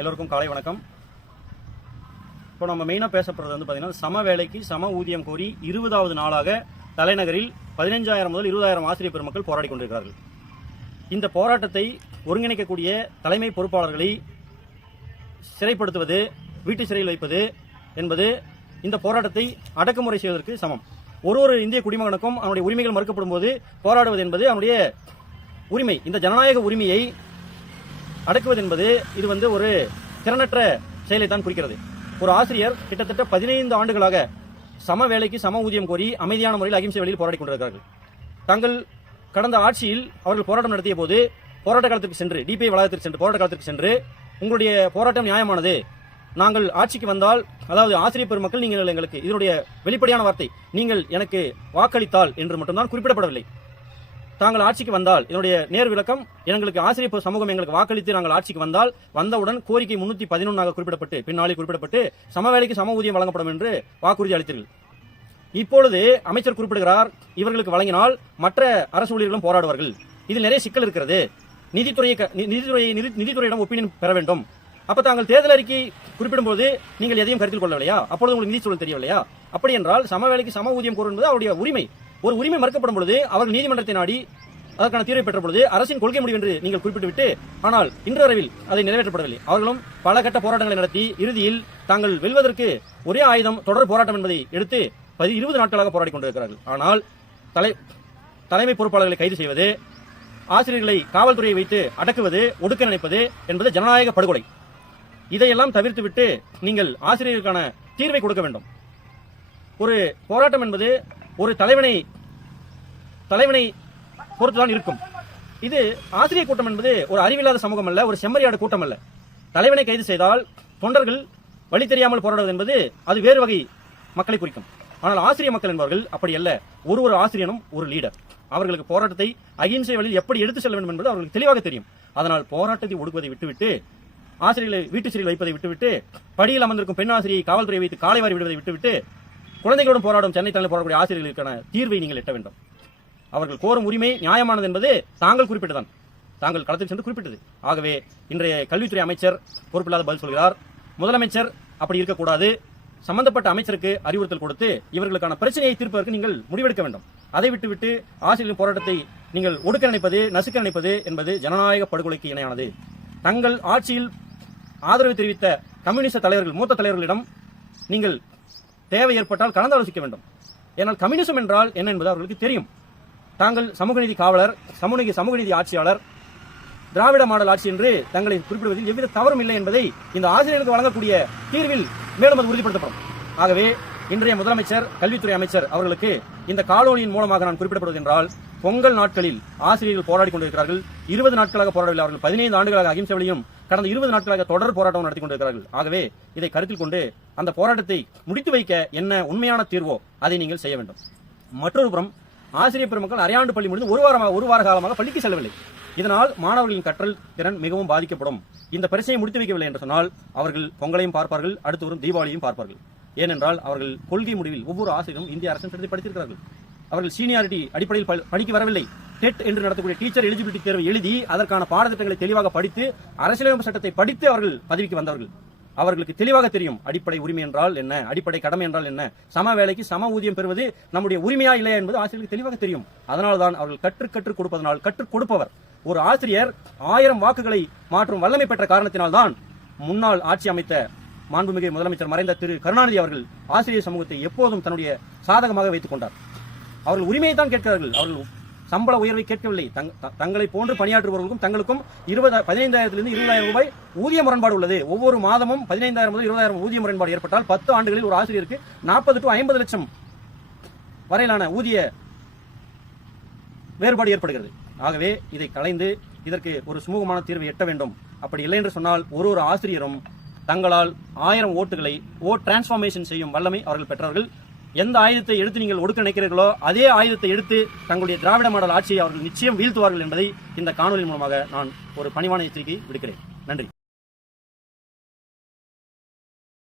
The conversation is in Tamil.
எல்லோருக்கும் காலை வணக்கம். இப்போ நம்ம மெயினாக பேசப்படுறது பார்த்தீங்கன்னா சம வேலைக்கு சம ஊதியம் கோரி 20வது நாளாக தலைநகரில் 15,000 முதல் 20,000 ஆசிரியர் பெருமக்கள் போராடி கொண்டிருக்கிறார்கள். இந்த போராட்டத்தை ஒருங்கிணைக்கக்கூடிய தலைமை பொறுப்பாளர்களை சிறைப்படுத்துவது, வீட்டு சிறையில் வைப்பது என்பது இந்த போராட்டத்தை அடக்குமுறை செய்வதற்கு சமம். ஒரு இந்திய குடிமகனுக்கும் அவனுடைய உரிமைகள் மறுக்கப்படும் போது போராடுவது என்பது அவனுடைய உரிமை. இந்த ஜனநாயக உரிமையை அடக்குவது என்பது இது ஒரு திறனற்ற செயலை தான் குறிக்கிறது. ஒரு ஆசிரியர் கிட்டத்தட்ட 15 ஆண்டுகளாக சம வேலைக்கு சம ஊதியம் கோரி அமைதியான முறையில் அகிம்சை வழியில் போராடி கொண்டிருக்கிறார்கள். தங்கள் கடந்த ஆட்சியில் அவர்கள் போராட்டம் நடத்திய போது போராட்ட காலத்திற்கு சென்று டிபிஐ வளாகத்திற்கு சென்று போராட்ட காலத்திற்கு சென்று உங்களுடைய போராட்டம் நியாயமானது, நாங்கள் ஆட்சிக்கு வந்தால், அதாவது ஆசிரியர் பெருமக்கள் நீங்கள் எங்களுக்கு இதனுடைய வெளிப்படையான வார்த்தை, நீங்கள் எனக்கு வாக்களித்தால் என்று மட்டும்தான் குறிப்பிடப்படவில்லை. தாங்கள் ஆட்சிக்கு வந்தால் இதனுடைய நேர் விளக்கம், எங்களுக்கு ஆசிரியர் சமூகம் எங்களுக்கு வாக்களித்து நாங்கள் ஆட்சிக்கு வந்தால் வந்தவுடன் கோரிக்கை 311 குறிப்பிடப்பட்டு பின்னாளில் குறிப்பிடப்பட்டு சம வேலைக்கு சம ஊதியம் வழங்கப்படும் என்று வாக்குறுதி அளித்தீர்கள். இப்பொழுது அமைச்சர் குறிப்பிடுகிறார், இவர்களுக்கு வழங்கினால் மற்ற அரசு ஊழியர்களும் போராடுவார்கள். இதில் நிறைய சிக்கல் இருக்கிறது. நிதித்துறையிடம் ஒப்பீனியன் பெற வேண்டும். அப்ப தாங்கள் தேர்தல் அறிக்கை குறிப்பிடும்போது நீங்கள் எதையும் கருத்தில் கொள்ளவில்லையா? அப்பொழுது உங்களுக்கு நிதி சூழல் தெரியவில்லையா? அப்படி என்றால் சம வேலைக்கு சம ஊதியம் கோரும் என்பது அவருடைய உரிமை. ஒரு உரிமை மறுக்கப்படும் பொழுது அவர்கள் நீதிமன்றத்தை நாடி அதற்கான தீர்வை பெற்ற பொழுது அரசின் கொள்கை முடிவு என்று நீங்கள் குறிப்பிட்டுவிட்டு, ஆனால் இன்று வரைவில் அதை நிறைவேற்றப்படவில்லை. அவர்களும் பல கட்ட போராட்டங்களை நடத்தி இறுதியில் தாங்கள் வெல்வதற்கு ஒரே ஆயுதம் தொடர் போராட்டம் என்பதை எடுத்து 20 நாட்களாக போராடி கொண்டிருக்கிறார்கள். ஆனால் தலைமை பொறுப்பாளர்களை கைது செய்வது, ஆசிரியர்களை காவல்துறையை வைத்து அடக்குவது, ஒடுக்க நினைப்பது என்பது ஜனநாயக படுகொலை. இதையெல்லாம் தவிர்த்துவிட்டு நீங்கள் ஆசிரியர்களுக்கான தீர்வை கொடுக்க வேண்டும். ஒரு போராட்டம் என்பது ஒரு தலைவனை பொறுத்துதான் இருக்கும். இது ஆசிரியர் கூட்டம் என்பது ஒரு அறிவில்லாத சமூகம் அல்ல, ஒரு செம்மறியாடு கூட்டம் அல்ல. தலைவனை கைது செய்தால் தொண்டர்கள் வழி தெரியாமல் போராடுவது என்பது அது வேறு வகை மக்களை குறிக்கும். ஆனால் ஆசிரியர் மக்கள் என்பவர்கள் அப்படி அல்ல. ஒரு ஆசிரியனும் ஒரு லீடர். அவர்களுக்கு போராட்டத்தை அகிம்சை வழியில் எப்படி எடுத்து செல்ல வேண்டும் என்பது அவர்களுக்கு தெளிவாக தெரியும். அதனால் போராட்டத்தை ஒடுக்குவதை விட்டுவிட்டு, ஆசிரியர்களை வீட்டு சிறையில் வைப்பதை விட்டுவிட்டு, படியில் அமர்ந்திருக்கும் பெண் ஆசிரியை காவல்துறையை வைத்து காலை வாரி விடுவதை விட்டுவிட்டு, குழந்தைகளுடன் போராடும் சென்னை தலைமையில் போராடக்கூடிய ஆசிரியர்களுக்கான தீர்வை நீங்கள் எட்ட வேண்டும். அவர்கள் கோரும் உரிமை நியாயமானது என்பது தாங்கள் குறிப்பிட்டதான், தாங்கள் களத்தில் சென்று குறிப்பிட்டது. ஆகவே இன்றைய கல்வித்துறை அமைச்சர் பொறுப்பில்லாத பதில் சொல்கிறார். முதலமைச்சர் அப்படி இருக்கக்கூடாது. சம்பந்தப்பட்ட அமைச்சருக்கு அறிவுறுத்தல் கொடுத்து இவர்களுக்கான பிரச்சனையை தீர்ப்பதற்கு நீங்கள் முடிவெடுக்க வேண்டும். அதை விட்டுவிட்டு ஆசிரியர் போராட்டத்தை நீங்கள் ஒடுக்க நினைப்பது, நசுக்க நினைப்பது என்பது ஜனநாயக படுகொலைக்கு இணையானது. தங்கள் ஆட்சியில் ஆதரவு தெரிவித்த கம்யூனிஸ்ட் தலைவர்கள், மூத்த தலைவர்களிடம் நீங்கள் தேவை ஏற்பட்டால் கலந்து ஆலோசிக்க வேண்டும். ஏனால் கம்யூனிசம் என்றால் என்ன என்பது அவர்களுக்கு தெரியும். தாங்கள் சமூக நீதி காவலர், சமூக நீதி ஆட்சியாளர், திராவிட மாடல் ஆட்சி என்று தங்களை குறிப்பிடுவதில் எவ்வித தவறும் இல்லை என்பதை இந்த ஆசிரியர்களுக்கு வழங்கக்கூடிய தீர்வில் மேலும் அது உறுதிப்படுத்தப்படும். ஆகவே இன்றைய முதலமைச்சர், கல்வித்துறை அமைச்சர் அவர்களுக்கு இந்த காணொலியின் மூலமாக நான் குறிப்பிடப்படுவது என்றால், பொங்கல் நாட்களில் ஆசிரியர்கள் போராடி கொண்டிருக்கிறார்கள். 20 நாட்களாக போராடவில்லை. அவர்கள் 15 ஆண்டுகளாக அகிம்சை வழியும் கடந்த 20 நாட்களாக தொடர் போராட்டம் நடத்தி கொண்டிருக்கிறார்கள். ஆகவே இதை கருத்தில் கொண்டு அந்த போராட்டத்தை முடித்து வைக்க என்ன உண்மையான தீர்வோ அதை நீங்கள் செய்ய வேண்டும். மற்றொரு புறம் ஆசிரியர் பெருமக்கள் அரையாண்டு பள்ளி முடிந்து ஒரு வார காலமாக பள்ளிக்கு செல்லவில்லை. இதனால் மாணவர்களின் கற்றல் திறன் மிகவும் பாதிக்கப்படும். இந்த பிரச்சனையை முடித்து வைக்கவில்லை என்று சொன்னால் அவர்கள் பொங்கலையும் பார்ப்பார்கள், அடுத்து வரும் தீபாவளியும் பார்ப்பார்கள். ஏனென்றால் அவர்கள் கொள்கை முடிவில் ஒவ்வொரு ஆசிரியரும் இந்திய அரசின் சட்டத்தை படித்திருக்கிறார்கள். அவர்கள் சீனியாரிட்டி அடிப்படையில் படிக்க வரவில்லை. டெட் என்று நடத்தக்கூடிய டீச்சர் எலிஜிபிலிட்டி தேர்வை எழுதி அதற்கான பாடத்திட்டங்களை தெளிவாக படித்து அரசியலமைப்பு சட்டத்தை படித்து அவர்கள் பதவிக்கு வந்தவர்கள். அவர்களுக்கு தெளிவாக தெரியும் அடிப்படை உரிமை என்றால் என்ன, அடிப்படை கடமை என்றால் என்ன, சம வேலைக்கு சம ஊதியம் பெறுவது நம்முடைய உரிமையா இல்லையா என்பது ஆசிரியர்களுக்கு தெளிவாக தெரியும். அதனால்தான் அவர்கள் கற்றுக் கொடுப்பதனால் கற்றுக் கொடுப்பவர் ஒரு ஆசிரியர் 1000 வாக்குகளை மாற்றும் வல்லமை பெற்ற காரணத்தினால்தான் முன்னாள் ஆட்சி அமைத்த மாண்புமிகு முதலமைச்சர் மறைந்த திரு கருணாநிதி அவர்கள் ஆசிரியர் சமூகத்தை எப்போதும் தன்னுடைய சாதகமாக வைத்துக் கொண்டார். அவர்கள் உரிமையை தான் கேட்கிறார்கள். அவர்கள் சம்பள உயர்வை கேட்கவில்லை. தங்களை போன்று பணியாற்றுபவர்களுக்கும் தங்களுக்கும் 15,000 இருந்து 20,000 ரூபாய் ஊதிய முரண்பாடு உள்ளது. ஒவ்வொரு மாதமும் 15,000 முதல் 20,000 ஊதிய முரண்பாடு ஏற்பட்டால் 10 ஆண்டுகளில் ஒரு ஆசிரியருக்கு 40 to 50 லட்சம் வரையிலான ஊதிய வேறுபாடு ஏற்படுகிறது. ஆகவே இதை களைந்து இதற்கு ஒரு சுமூகமான தீர்வை எட்ட வேண்டும். அப்படி இல்லை என்று சொன்னால் ஒரு ஆசிரியரும் தங்களால் 1000 ஓட்டுகளை டிரான்ஸ்பார்மேஷன் செய்யும் வல்லமை அவர்கள் பெற்றவர்கள். எந்த ஆயுதத்தை எடுத்து நீங்கள் ஒடுக்க நினைக்கிறீர்களோ அதே ஆயுதத்தை எடுத்து தங்களுடைய திராவிட மாடல் ஆட்சியை அவர்கள் நிச்சயம் வீழ்த்துவார்கள் என்பதை இந்த காணொலி மூலமாக நான் ஒரு பணிவான எச்சரிக்கை விடுக்கிறேன்.